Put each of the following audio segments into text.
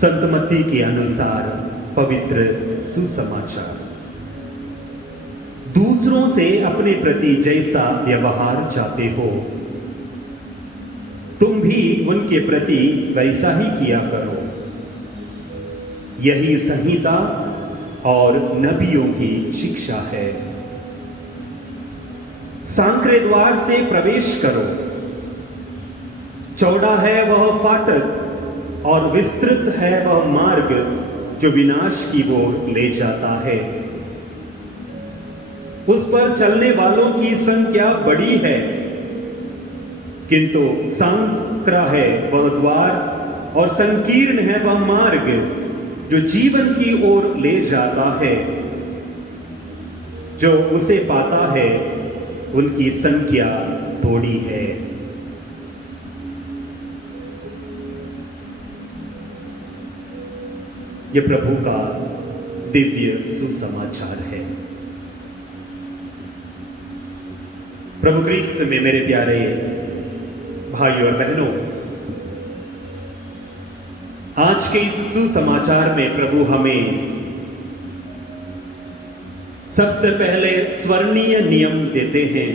संत मत्ती के अनुसार पवित्र सुसमाचार। दूसरों से अपने प्रति जैसा व्यवहार चाहते हो, तुम भी उनके प्रति वैसा ही किया करो। यही संहिता और नबियों की शिक्षा है। सांकरे द्वार से प्रवेश करो। चौड़ा है वह फाटक और विस्तृत है वह मार्ग जो विनाश की ओर ले जाता है। उस पर चलने वालों की संख्या बड़ी है, किंतु सांकरा है वह द्वार और संकीर्ण है वह मार्ग जो जीवन की ओर ले जाता है। जो उसे पाता है उनकी संख्या थोड़ी है। यह प्रभु का दिव्य सुसमाचार है। प्रभु क्रिस्त में मेरे प्यारे भाई और बहनों, आज के इस सुसमाचार में प्रभु हमें सबसे पहले स्वर्णीय नियम देते हैं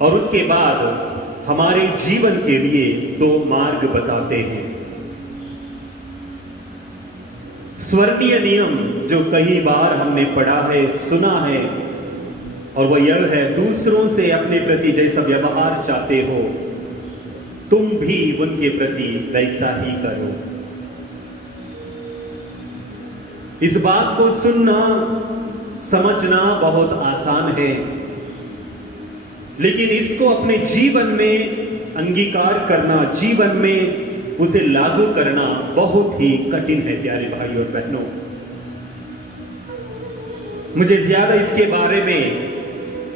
और उसके बाद हमारे जीवन के लिए दो मार्ग बताते हैं। स्वर्णीय नियम जो कई बार हमने पढ़ा है, सुना है, और वह यह है, दूसरों से अपने प्रति जैसा व्यवहार चाहते हो, तुम भी उनके प्रति वैसा ही करो। इस बात को सुनना, समझना बहुत आसान है, लेकिन इसको अपने जीवन में अंगीकार करना, जीवन में उसे लागू करना बहुत ही कठिन है। प्यारे भाई और बहनों, मुझे ज्यादा इसके बारे में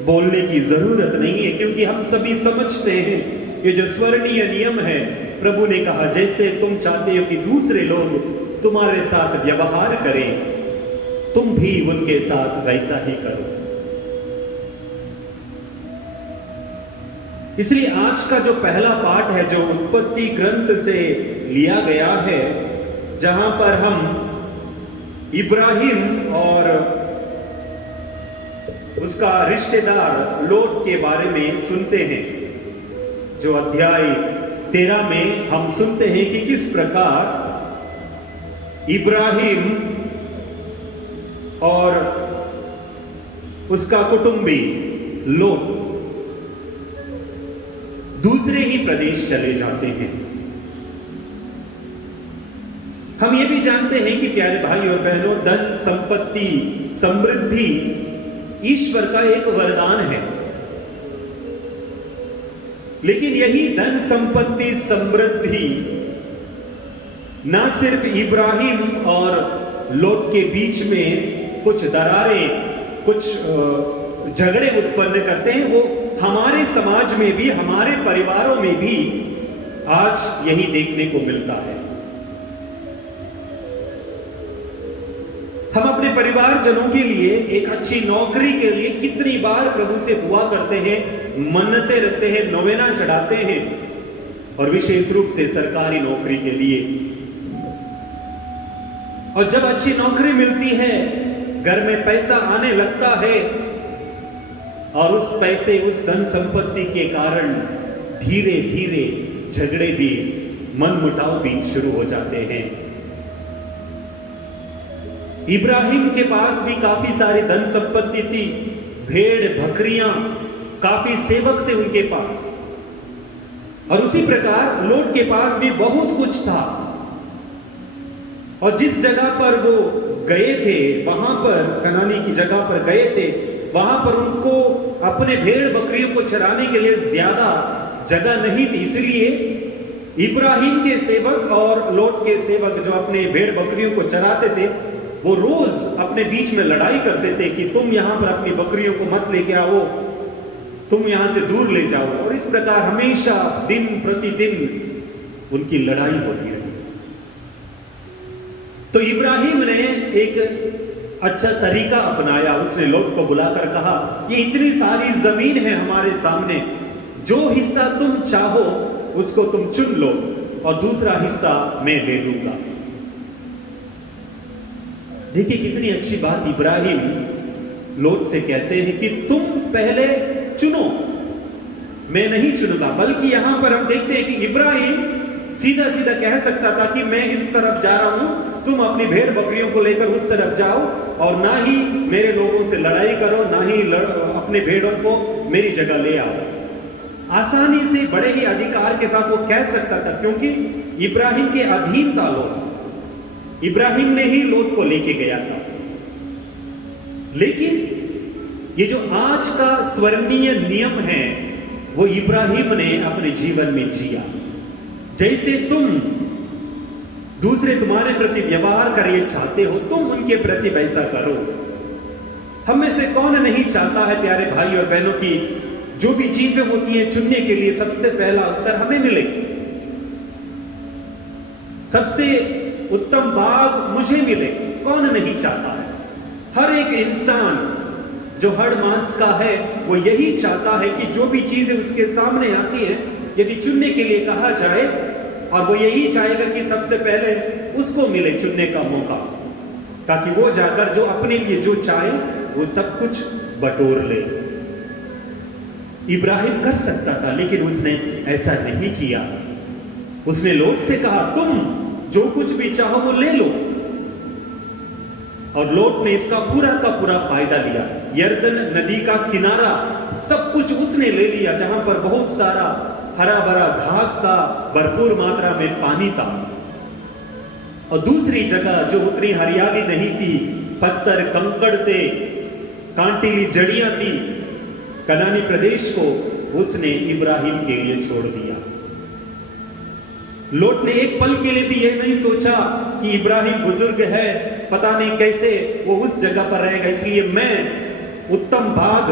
बोलने की जरूरत नहीं है, क्योंकि हम सभी समझते हैं ये जो स्वर्णीय नियम है, प्रभु ने कहा जैसे तुम चाहते हो कि दूसरे लोग तुम्हारे साथ व्यवहार करें, तुम भी उनके साथ वैसा ही करो। इसलिए आज का जो पहला पाठ है, जो उत्पत्ति ग्रंथ से लिया गया है, जहां पर हम इब्राहिम और उसका रिश्तेदार लोट के बारे में सुनते हैं। जो अध्याय 13 में हम सुनते हैं कि किस प्रकार इब्राहिम और उसका कुटुंबी लोट दूसरे ही प्रदेश चले जाते हैं। हम ये भी जानते हैं कि प्यारे भाई और बहनों, धन संपत्ति समृद्धि ईश्वर का एक वरदान है, लेकिन यही धन संपत्ति समृद्धि ना सिर्फ इब्राहिम और लोट के बीच में कुछ दरारें, कुछ झगड़े उत्पन्न करते हैं, वो हमारे समाज में भी, हमारे परिवारों में भी आज यही देखने को मिलता है। हम अपने परिवारजनों के लिए, एक अच्छी नौकरी के लिए कितनी बार प्रभु से दुआ करते हैं, मन्नतें रखते हैं, नोवेना चढ़ाते हैं, और विशेष रूप से सरकारी नौकरी के लिए। और जब अच्छी नौकरी मिलती है, घर में पैसा आने लगता है, और उस पैसे, उस धन संपत्ति के कारण धीरे धीरे झगड़े भी, मनमुटाव भी शुरू हो जाते हैं। इब्राहिम के पास भी काफी सारी धन संपत्ति थी, भेड़ बकरियां, काफी सेवक थे उनके पास, और उसी प्रकार लोट के पास भी बहुत कुछ था। और जिस जगह पर वो गए थे, वहां पर कनानी की जगह पर गए थे, वहां पर उनको अपने भेड़ बकरियों को चराने के लिए ज्यादा जगह नहीं थी। इसलिए इब्राहिम के सेवक और लोट के सेवक जो अपने भेड़ बकरियों को चराते थे, वो रोज अपने बीच में लड़ाई करते थे कि तुम यहां पर अपनी बकरियों को मत लेके आओ, तुम यहां से दूर ले जाओ। और इस प्रकार हमेशा दिन प्रतिदिन उनकी लड़ाई होती रही। तो इब्राहिम ने एक अच्छा तरीका अपनाया। उसने लोट को बुलाकर कहा, ये इतनी सारी जमीन है हमारे सामने, जो हिस्सा तुम चाहो उसको तुम चुन लो, और दूसरा हिस्सा मैं ले लूंगा। देखिए कितनी अच्छी बात इब्राहिम लोट से कहते हैं कि तुम पहले चुनो, मैं नहीं चुनूंगा। बल्कि यहां पर हम देखते हैं कि इब्राहिम सीधा सीधा कह सकता था कि मैं इस तरफ जा रहा हूं, तुम अपनी भेड़ बकरियों को लेकर उस तरफ जाओ और ना ही मेरे लोगों से लड़ाई करो, ना ही अपने भेड़ों को मेरी जगह ले आओ। आसानी से बड़े ही अधिकार के साथ वो कह सकता था, क्योंकि इब्राहिम के अधीन था लोट, इब्राहिम ने ही लोट को लेके गया था। लेकिन ये जो आज का स्वर्णीय नियम है वो इब्राहिम ने अपने जीवन में जिया। जैसे तुम दूसरे तुम्हारे प्रति व्यवहार करिए चाहते हो, तुम उनके प्रति वैसा करो। हम में से कौन नहीं चाहता है प्यारे भाई और बहनों की जो भी चीजें होती हैं चुनने के लिए सबसे पहला अवसर हमें मिले, सबसे उत्तम बाग मुझे मिले। कौन नहीं चाहता है? हर एक इंसान जो हड़ मांस का है वो यही चाहता है कि जो भी चीजें उसके सामने आती हैं यदि चुनने के लिए कहा जाए, और वो यही चाहेगा कि सबसे पहले उसको मिले चुनने का मौका, ताकि वो जाकर जो अपने लिए जो चाहे वो सब कुछ बटोर ले। इब्राहिम कर सकता था, लेकिन उसने ऐसा नहीं किया। उसने लोट से कहा तुम जो कुछ भी चाहो वो ले लो, और लोट ने इसका पूरा का पूरा फायदा लिया। यर्दन नदी का किनारा सब कुछ उसने ले लिया, जहां पर बहुत सारा हरा भरा घास था, भरपूर मात्रा में पानी था। और दूसरी जगह जो उतनी हरियाली नहीं थी, पत्थर कंकड़ थे, कांटीली जड़ियां थी, कनानी प्रदेश को उसने इब्राहिम के लिए छोड़ दिया। लोट ने एक पल के लिए भी यह नहीं सोचा कि इब्राहिम बुजुर्ग है, पता नहीं कैसे वो उस जगह पर रहेगा, इसलिए मैं उत्तम भाग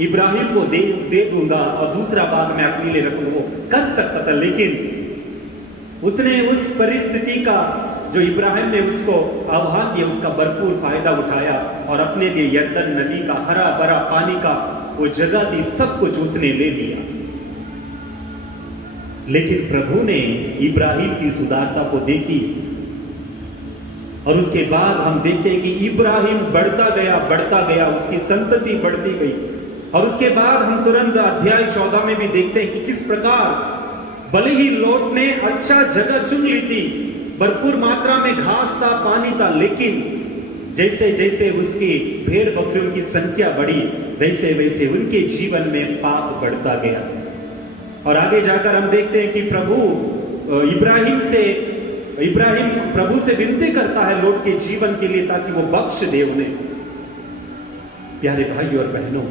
इब्राहिम को दे दूंगा और दूसरा भाग मैं अपने लिए रखूंगा। वो कर सकता था, लेकिन उसने उस परिस्थिति का जो इब्राहिम ने उसको आह्वान दिया उसका भरपूर फायदा उठाया और अपने लिए यर्दन नदी का हरा भरा पानी का वो जगह थी, सब कुछ उसने ले लिया। लेकिन प्रभु ने इब्राहिम की सुदारता को देखी, और उसके बाद हम देखते हैं कि इब्राहिम बढ़ता गया, उसकी संतति बढ़ती गई। और उसके बाद हम तुरंत अध्याय 14 में भी देखते हैं कि किस प्रकार भले ही लोट ने अच्छा जगह चुन ली थी, भरपूर मात्रा में घास था, पानी था, लेकिन जैसे जैसे उसकी भेड़ बकरियों की संख्या बढ़ी वैसे वैसे उनके जीवन में पाप बढ़ता गया। और आगे जाकर हम देखते हैं कि इब्राहिम प्रभु से विनती करता है लोट के जीवन के लिए, ताकि वो बख्श दे उन्हें। प्यारे भाई और बहनों,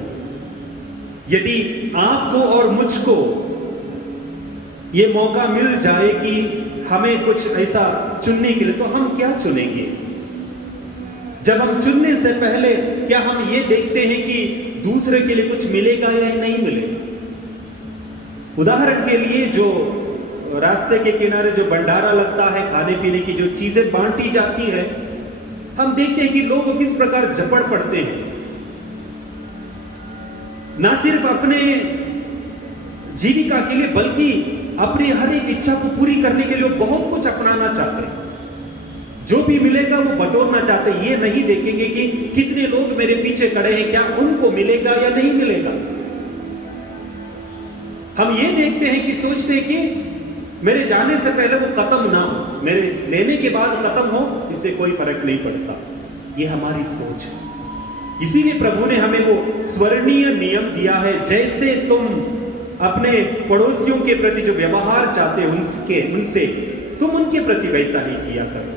यदि आपको और मुझको ये मौका मिल जाए कि हमें कुछ ऐसा चुनने के लिए, तो हम क्या चुनेंगे? जब हम चुनने से पहले क्या हम ये देखते हैं कि दूसरे के लिए कुछ मिलेगा या नहीं मिलेगा? उदाहरण के लिए जो रास्ते के किनारे जो भंडारा लगता है, खाने पीने की जो चीजें बांटी जाती है, हम देखते हैं कि लोग किस प्रकार झपड़ पड़ते हैं। ना सिर्फ अपने जीविका के लिए बल्कि अपनी हर एक इच्छा को पूरी करने के लिए बहुत कुछ अपनाना चाहते हैं। जो भी मिलेगा वो बटोरना चाहते हैं। ये नहीं देखेंगे कि कितने लोग मेरे पीछे खड़े हैं, क्या उनको मिलेगा या नहीं मिलेगा। हम ये देखते हैं कि सोचते हैं कि मेरे जाने से पहले वो खत्म ना हो, मेरे लेने के बाद खत्म हो, इससे कोई फर्क नहीं पड़ता। ये हमारी सोच है। इसीलिए प्रभु ने हमें वो स्वर्णीय नियम दिया है, जैसे तुम अपने पड़ोसियों के प्रति जो व्यवहार चाहते हो उनसे तुम उनके प्रति वैसा ही किया करो।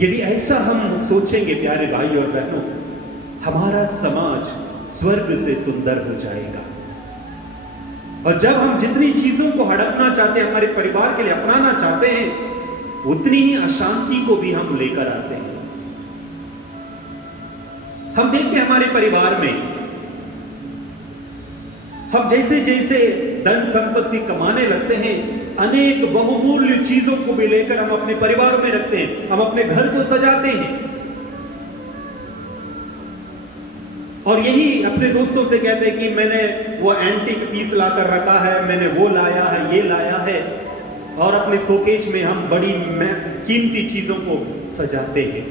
यदि ऐसा हम सोचेंगे प्यारे भाई और बहनों, हमारा समाज स्वर्ग से सुंदर हो जाएगा। और जब हम जितनी चीजों को हड़पना चाहते हैं, हमारे परिवार के लिए अपनाना चाहते हैं, उतनी ही अशांति को भी हम लेकर आते हैं। हम देखते हैं हमारे परिवार में हम जैसे जैसे धन संपत्ति कमाने लगते हैं, अनेक बहुमूल्य चीजों को भी लेकर हम अपने परिवार में रखते हैं, हम अपने घर को सजाते हैं। और यही अपने दोस्तों से कहते हैं कि मैंने वो एंटीक पीस ला कर रखा है, मैंने वो लाया है, ये लाया है, और अपने शोकेज में हम बड़ी कीमती चीजों को सजाते हैं।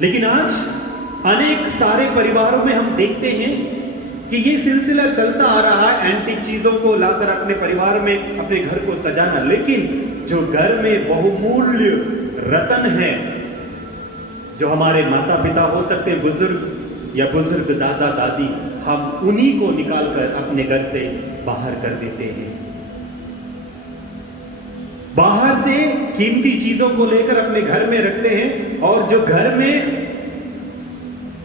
लेकिन आज अनेक सारे परिवारों में हम देखते हैं कि ये सिलसिला चलता आ रहा है, एंटीक चीजों को लाकर अपने परिवार में, अपने घर को सजाना। लेकिन जो घर में बहुमूल्य रत्न है, जो हमारे माता पिता हो सकते हैं, बुजुर्ग या बुजुर्ग दादा दादी, हम उन्हीं को निकालकर अपने घर से बाहर कर देते हैं। बाहर से कीमती चीजों को लेकर अपने घर में रखते हैं, और जो घर में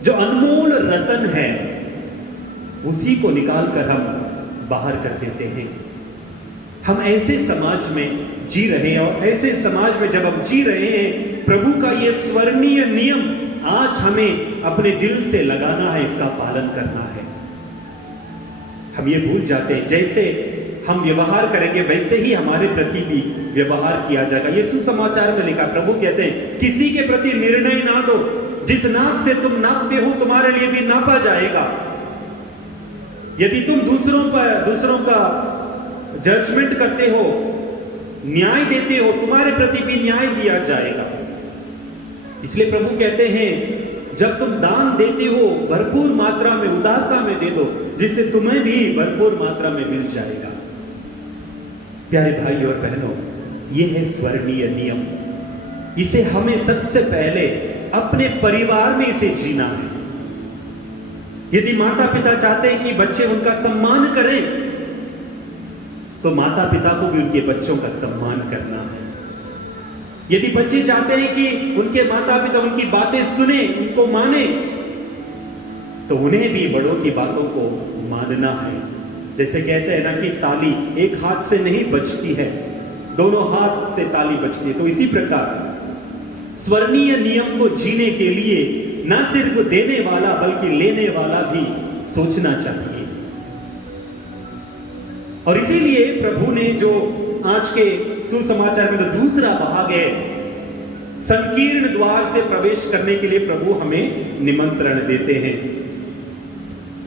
जो अनमोल रत्न है उसी को निकालकर हम बाहर कर देते हैं। हम ऐसे समाज में जी रहे हैं, और ऐसे समाज में जब हम जी रहे हैं, प्रभु का ये स्वर्णीय नियम आज हमें अपने दिल से लगाना है, इसका पालन करना है। हम ये भूल जाते हैं, जैसे हम व्यवहार करेंगे वैसे ही हमारे प्रति भी व्यवहार किया जाएगा। ये सुसमाचार में लिखा, प्रभु कहते हैं किसी के प्रति निर्णय ना दो, जिस नाप से तुम नापते हो तुम्हारे लिए भी नापा जाएगा। यदि तुम दूसरों का जजमेंट करते हो, न्याय देते हो, तुम्हारे प्रति भी न्याय दिया जाएगा। इसलिए प्रभु कहते हैं जब तुम दान देते हो भरपूर मात्रा में, उदारता में दे दो, जिससे तुम्हें भी भरपूर मात्रा में मिल जाएगा। प्यारे भाई और बहनों, ये है स्वर्णीय नियम। इसे हमें सबसे पहले अपने परिवार में इसे जीना है। यदि माता पिता चाहते हैं कि बच्चे उनका सम्मान करें, तो माता पिता को भी उनके बच्चों का सम्मान करना है। यदि बच्चे चाहते हैं कि उनके माता पिता उनकी बातें सुने, उनको माने, तो उन्हें भी बड़ों की बातों को मानना है। जैसे कहते हैं ना कि ताली एक हाथ से नहीं बजती है, दोनों हाथ से ताली बजती है। तो इसी प्रकार स्वर्णीय नियम को जीने के लिए न सिर्फ देने वाला बल्कि लेने वाला भी सोचना चाहिए। और इसीलिए प्रभु ने जो आज के सुसमाचार में तो दूसरा भाग है, संकीर्ण द्वार से प्रवेश करने के लिए प्रभु हमें निमंत्रण देते हैं।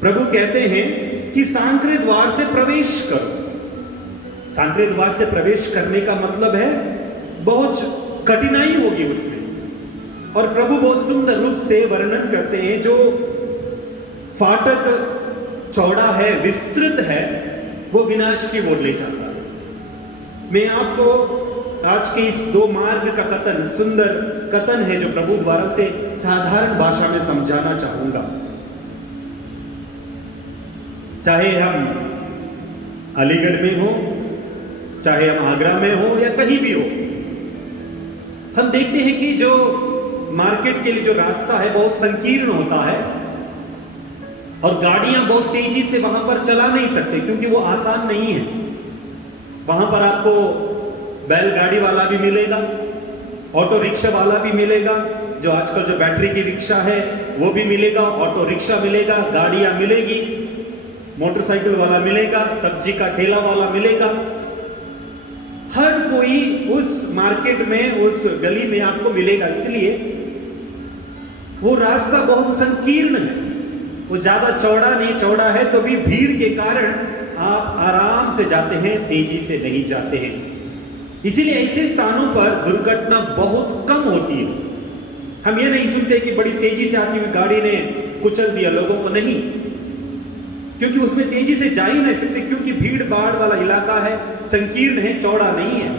प्रभु कहते हैं कि सांकरे द्वार से प्रवेश करो। सांकरे द्वार से प्रवेश करने का मतलब है बहुत कठिनाई होगी उसमें, और प्रभु बहुत सुंदर रूप से वर्णन करते हैं। जो फाटक चौड़ा है, विस्तृत है, वो विनाश की ओर ले जाता है। मैं आपको आज के इस दो मार्ग का कथन, सुंदर कथन है जो प्रभु द्वारा से साधारण भाषा में समझाना चाहूंगा। चाहे हम अलीगढ़ में हो, चाहे हम आगरा में हो, या कहीं भी हो, हम देखते हैं कि जो मार्केट के लिए जो रास्ता है बहुत संकीर्ण होता है, और गाड़ियां बहुत तेजी से वहां पर चला नहीं सकते क्योंकि वो आसान नहीं है। वहां पर आपको बैलगाड़ी वाला भी मिलेगा, ऑटो रिक्शा वाला भी मिलेगा, जो आजकल जो बैटरी की रिक्शा है वो भी मिलेगा, ऑटो रिक्शा मिलेगा, गाड़ियां मिलेगी, मोटरसाइकिल वाला मिलेगा, सब्जी का ठेला वाला मिलेगा। हर कोई उस मार्केट में, उस गली में आपको मिलेगा। इसलिए वो रास्ता बहुत संकीर्ण है, वो ज्यादा चौड़ा नहीं, चौड़ा है तो भी भीड़ के कारण आप आराम से जाते हैं, तेजी से नहीं जाते हैं। इसीलिए ऐसे स्थानों पर दुर्घटना बहुत कम होती है। हम ये नहीं सुनते कि बड़ी तेजी से आती हुई गाड़ी ने कुचल दिया लोगों को, नहीं, क्योंकि उसमें तेजी से जा ही नहीं सकते, क्योंकि भीड़ भाड़ वाला इलाका है, संकीर्ण है, चौड़ा नहीं है।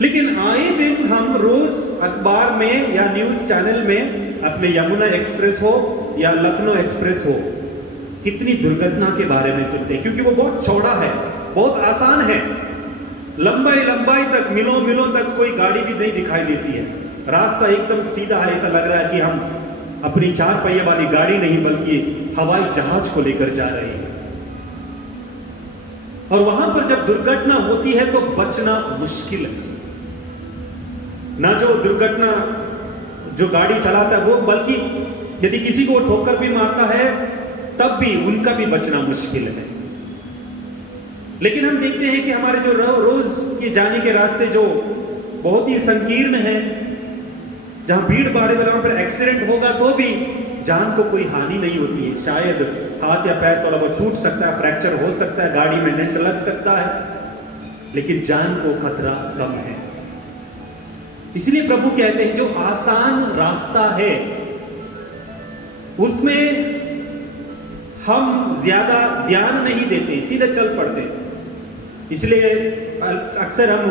लेकिन आए दिन हम रोज अखबार में या न्यूज चैनल में अपने यमुना एक्सप्रेस हो या लखनऊ एक्सप्रेस हो, कितनी दुर्घटना के बारे में सुनते हैं, क्योंकि वो बहुत चौड़ा है, बहुत आसान है, लंबाई तक, मिलों तक कोई गाड़ी भी नहीं दिखाई देती है, रास्ता एकदम सीधा है। ऐसा लग रहा है कि हम अपनी 4 पहिए वाली गाड़ी नहीं बल्कि हवाई जहाज को लेकर जा रहे हैं। और वहां पर जब दुर्घटना होती है तो बचना मुश्किल है। ना जो दुर्घटना जो गाड़ी चलाता है वो, बल्कि यदि किसी को ठोकर भी मारता है तब भी उनका भी बचना मुश्किल है। लेकिन हम देखते हैं कि हमारे जो रोज के जाने के रास्ते जो बहुत ही संकीर्ण है, जहां भीड़ भाड़ वाले, वहां पर एक्सीडेंट होगा तो भी जान को कोई हानि नहीं होती है। शायद हाथ या पैर थोड़ा बहुत टूट सकता है, फ्रैक्चर हो सकता है, गाड़ी में डेंट लग सकता है, लेकिन जान को खतरा कम है। इसलिए प्रभु कहते हैं जो आसान रास्ता है उसमें हम ज्यादा ध्यान नहीं देते, सीधे चल पड़ते। इसलिए अक्सर हम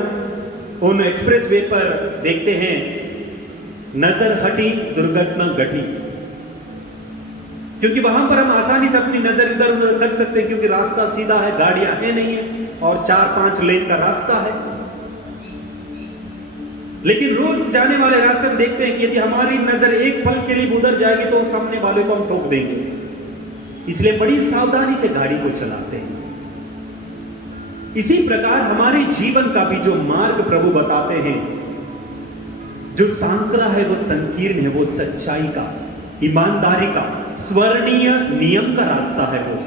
उन एक्सप्रेस वे पर देखते हैं, नजर हटी दुर्घटना घटी, क्योंकि वहां पर हम आसानी से अपनी नजर इधर उधर कर सकते हैं, क्योंकि रास्ता सीधा है, गाड़ियां है नहीं है और 4-5 लेन का रास्ता है। लेकिन रोज जाने वाले रास्ते में देखते हैं कि यदि हमारी नजर एक पल के लिए उधर जाएगी तो सामने वाले को हम ठोक देंगे। इसलिए बड़ी सावधानी से गाड़ी को चलाते हैं। इसी प्रकार हमारे जीवन का भी जो मार्ग प्रभु बताते हैं, जो सांकरा है वो संकीर्ण है, वो सच्चाई का, ईमानदारी का, स्वर्णीय नियम का रास्ता है। वो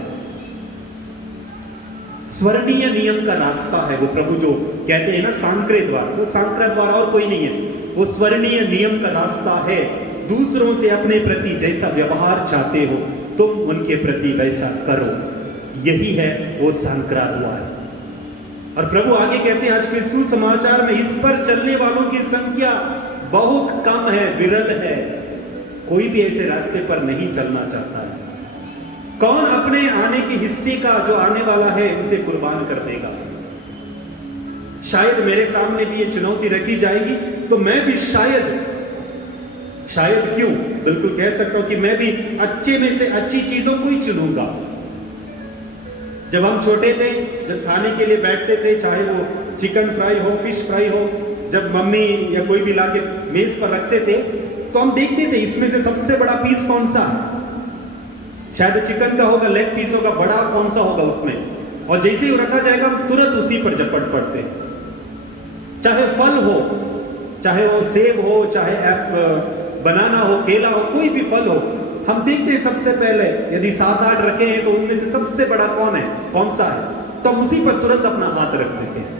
स्वर्णीय नियम का रास्ता है वो। प्रभु जो कहते हैं ना सांकरे द्वार, वो सांकरा द्वार और कोई नहीं है, वो स्वर्णीय नियम का रास्ता है। दूसरों से अपने प्रति जैसा व्यवहार चाहते हो तुम उनके प्रति वैसा करो, यही है वो सांकरा द्वार। और प्रभु आगे कहते हैं आज के सुसमाचार में, इस पर चलने वालों की संख्या बहुत कम है, विरल है। कोई भी ऐसे रास्ते पर नहीं चलना चाहता है। कौन अपने आने के हिस्से का जो आने वाला है उसे कुर्बान कर देगा? शायद मेरे सामने भी ये चुनौती रखी जाएगी तो मैं भी शायद क्यों बिल्कुल कह सकता हूं कि मैं भी अच्छे में से अच्छी चीजों को ही चुनूंगा। जब हम छोटे थे, जब खाने के लिए बैठते थे, चाहे वो चिकन फ्राई हो, फिश फ्राई हो, जब मम्मी या कोई भी लाके मेज पर रखते थे तो हम देखते थे इसमें से सबसे बड़ा पीस कौन सा है। शायद चिकन का होगा, लेग पीस होगा, बड़ा कौन सा होगा उसमें, और जैसे ही रखा जाएगा हम तुरंत उसी पर झपट पड़ते। चाहे फल हो, चाहे वो सेब हो, चाहे बनाना हो, केला हो, कोई भी फल हो, हम देखते हैं सबसे पहले यदि 7-8 रखे हैं तो उनमें से सबसे बड़ा कौन है, कौन सा है, तो हम उसी पर तुरंत अपना हाथ रख देते हैं।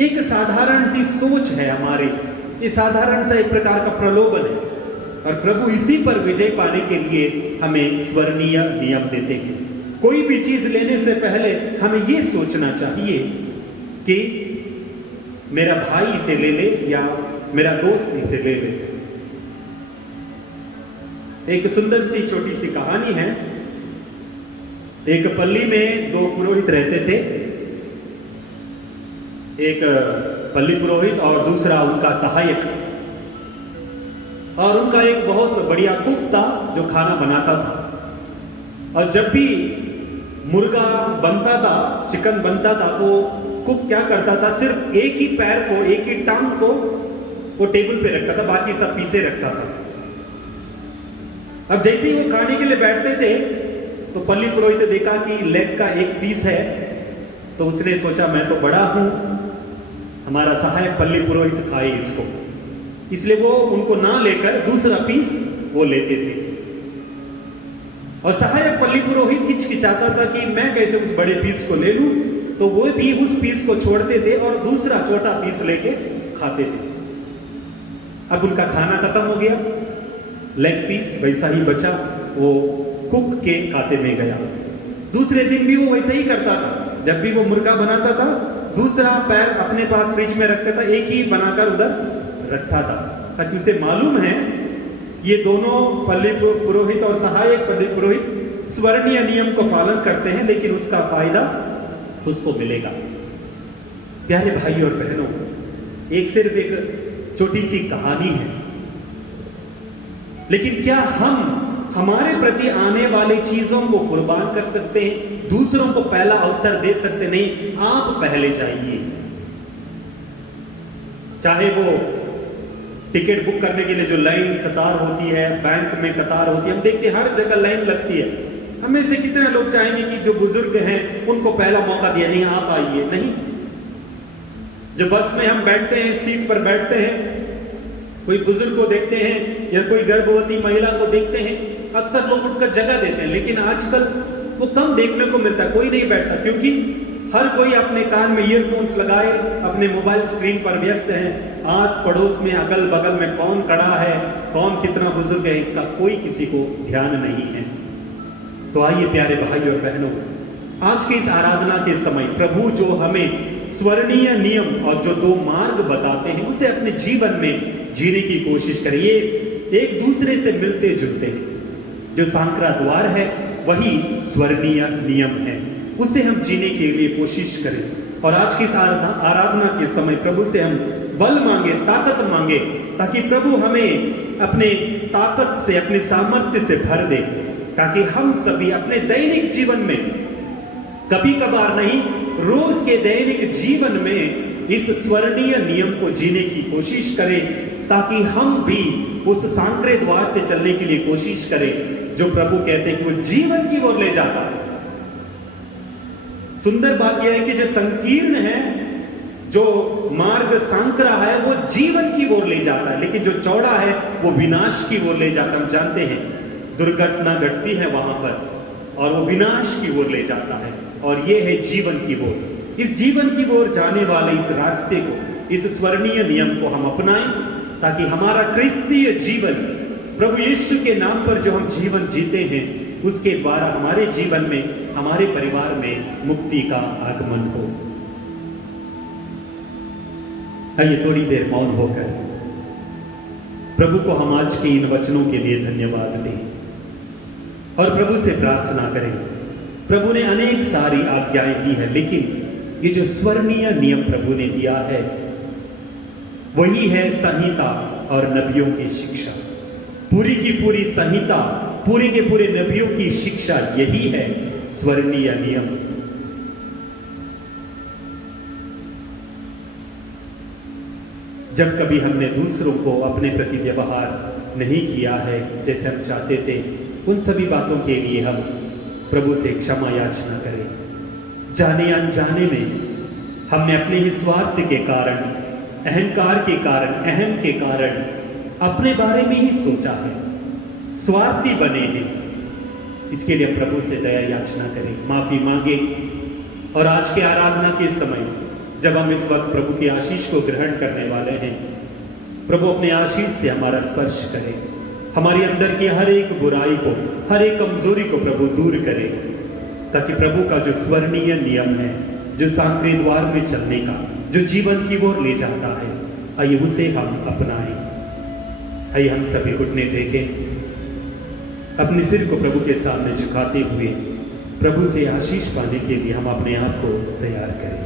एक साधारण सी सोच है हमारी, ये साधारण सा एक प्रकार का प्रलोभन है, और प्रभु इसी पर विजय पाने के लिए हमें स्वर्णीय नियम देते हैं। कोई भी चीज लेने से पहले हमें यह सोचना चाहिए कि मेरा भाई इसे ले ले या मेरा दोस्त इसे ले ले। एक सुंदर सी छोटी सी कहानी है। एक पल्ली में 2 पुरोहित रहते थे, एक पल्ली पुरोहित और दूसरा उनका सहायक, और उनका एक बहुत बढ़िया कुक था जो खाना बनाता था। और जब भी मुर्गा बनता था, चिकन बनता था, तो कुक क्या करता था, सिर्फ एक ही पैर को, एक ही टांग को वो टेबल पे रखता था, बाकी सब पीसे रखता था। अब जैसे ही वो खाने के लिए बैठते थे तो पल्ली पुरोहित ने देखा कि लेग का एक पीस है, तो उसने सोचा मैं तो बड़ा हूं, हमारा सहायक पल्ली पुरोहित खाए इसको, इसलिए वो उनको ना लेकर दूसरा पीस वो लेते थे। और सहायक पल्ली पुरोहित हिचकिचाता था कि मैं कैसे उस बड़े पीस को ले लूं, तो वो भी उस पीस को छोड़ते थे और दूसरा छोटा पीस लेके खाते थे। अब उनका खाना खत्म हो गया, लेग पीस वैसा ही बचा, वो कुक के खाते में गया। दूसरे दिन भी वो वैसा ही करता था, जब भी वो मुर्गा बनाता था दूसरा पैर अपने पास फ्रिज में रखता था, एक ही बनाकर उधर रखता था, ताकि उसे मालूम है ये दोनों पल्ली पुरोहित और सहायक पल्ली पुरोहित स्वर्णीय नियम को पालन करते हैं, लेकिन उसका फायदा उसको मिलेगा। प्यारे भाई और बहनों, एक सिर्फ एक छोटी सी कहानी है, लेकिन क्या हम हमारे प्रति आने वाली चीजों को कुर्बान कर सकते हैं, दूसरों को पहला अवसर दे सकते? नहीं, आप पहले जाइए। चाहे वो टिकट बुक करने के लिए जो लाइन कतार होती है, बैंक में कतार होती है, हम देखते हैं हर जगह लाइन लगती है। हमें से कितने लोग चाहेंगे कि जो बुजुर्ग हैं उनको पहला मौका दिया, नहीं आप आइए। नहीं, जो बस में हम बैठते हैं, सीट पर बैठते हैं, कोई बुजुर्ग को देखते हैं या कोई गर्भवती महिला को देखते हैं, अक्सर लोग उठकर जगह देते हैं, लेकिन आजकल वो कम देखने को मिलता है, कोई नहीं बैठता, क्योंकि हर कोई अपने कान में ईयरफोन्स लगाए अपने मोबाइल स्क्रीन पर व्यस्त हैं आस पड़ोस में अगल बगल में कौन खड़ा है, कौन कितना बुजुर्ग है, इसका कोई किसी को ध्यान नहीं है। तो आइए प्यारे भाई और बहनों, आज के इस आराधना के समय प्रभु जो हमें स्वर्णीय नियम और जो 2 मार्ग बताते हैं उसे अपने जीवन में जीने की कोशिश करिए। एक दूसरे से मिलते जुलते हैं। जो सांकरा द्वार है वही स्वर्णीय नियम है, उसे हम जीने के लिए कोशिश करें। और आज की इस आराधना के समय प्रभु से हम बल मांगे, ताकत मांगे, ताकि प्रभु हमें अपने ताकत से, अपने सामर्थ्य से भर दे, ताकि हम सभी अपने दैनिक जीवन में, कभी कभार नहीं, रोज के दैनिक जीवन में इस स्वर्णीय नियम को जीने की कोशिश करें, ताकि हम भी उस सांकरे द्वार से चलने के लिए कोशिश करें जो प्रभु कहते हैं कि वो जीवन की ओर ले जाता है। सुंदर बात यह है कि जो संकीर्ण है, जो मार्ग सांकरा है, वो जीवन की ओर ले जाता है, लेकिन जो चौड़ा है वो विनाश की ओर ले जाता है। हम जानते हैं दुर्घटना घटती है वहां पर और वो विनाश की ओर ले जाता है, और ये है जीवन की ओर। इस जीवन की ओर जाने वाले इस रास्ते को, इस स्वर्णीय नियम को हम अपनाएं, ताकि हमारा क्रिस्तीय जीवन, प्रभु यीशु के नाम पर जो हम जीवन जीते हैं, उसके द्वारा हमारे जीवन में, हमारे परिवार में मुक्ति का आगमन हो। आइए थोड़ी देर मौन होकर प्रभु को हम आज के इन वचनों के लिए धन्यवाद दें और प्रभु से प्रार्थना करें। प्रभु ने अनेक सारी आज्ञाएं दी है, लेकिन ये जो स्वर्णीय नियम प्रभु ने दिया है वही है संहिता और नबियों की शिक्षा। पूरी की पूरी संहिता, पूरे के पूरे नबियों की शिक्षा यही है स्वर्णीय नियम। जब कभी हमने दूसरों को अपने प्रति व्यवहार नहीं किया है जैसे हम चाहते थे, उन सभी बातों के लिए हम प्रभु से क्षमा याचना करें। जाने अनजाने में हमने अपने ही स्वार्थ के कारण, अहंकार के कारण, अहम के कारण अपने बारे में ही सोचा है, स्वार्थी बने हैं। इसके लिए प्रभु से दया याचना करें, माफी मांगे। और आज के आराधना के समय जब हम इस वक्त प्रभु की आशीष को ग्रहण करने वाले हैं, प्रभु अपने आशीष से हमारा स्पर्श करे, हमारे अंदर की हर एक बुराई को, हर एक कमजोरी को प्रभु दूर करे, ताकि प्रभु का जो स्वर्णीय नियम है, जो सांकरे द्वार में चलने का, जो जीवन की ओर ले जाता है, आइए उसे हम अपनाएं। आइए हम सभी घुटने टेकें, अपने सिर को प्रभु के सामने झुकाते हुए प्रभु से आशीष पाने के लिए हम अपने आप को तैयार करें।